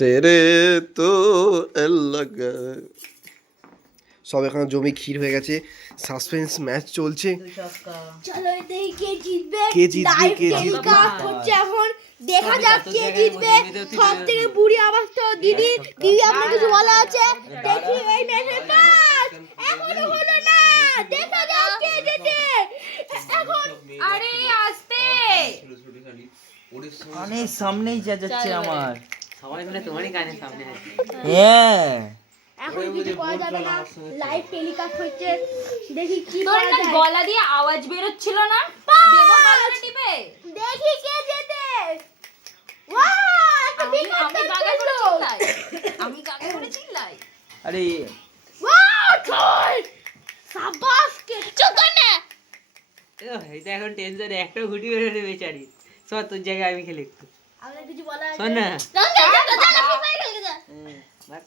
তেরে তো লাগা। সব এখন জমি ক্ষীর হয়ে গেছে, সাসপেন্স ম্যাচ চলছে। চলো দেখি কে জিতবে। কে জিতবে, লাইভ কে জিতবে? টেলিকাস্ট হচ্ছে এখন, দেখা যাক কে জিতবে। সব থেকে বুড়ি আওয়াজ তো দিদি। দিদি আপনার কিছু বলা আছে? দেখি এই ম্যাচের পাস এখনো হলো না, দেখা যাক কে জিতে এখন। আরে আস্তে, অনেক সামনেই যাচ্ছে আমার। সবাই মিলে তোমারই কানের সামনে আছে। হ্যাঁ এখন কিছু করা যাবে না, লাইভ টেলিকাস্ট হচ্ছে, দেখি কি তোর করা না যায়। গলা দিয়ে আওয়াজ বেরোচ্ছিল না? দেবো গলাটা টিপে। দেখি কে জিতে। ওয়াও, একটা বিগ আমি গাগা করে চিল্লাই, আমি গাগা করে চিল্লাই। আরে ওয়াও ছয়, সাবাস কে চুপ না। এটা এখন টেনশনে একটা ঘুটি বেরোলে বেচারি। সব তোর জায়গায় আমি খেলে একটু আমরা কিছু বলা আছে? শোন না। না না না না, বাস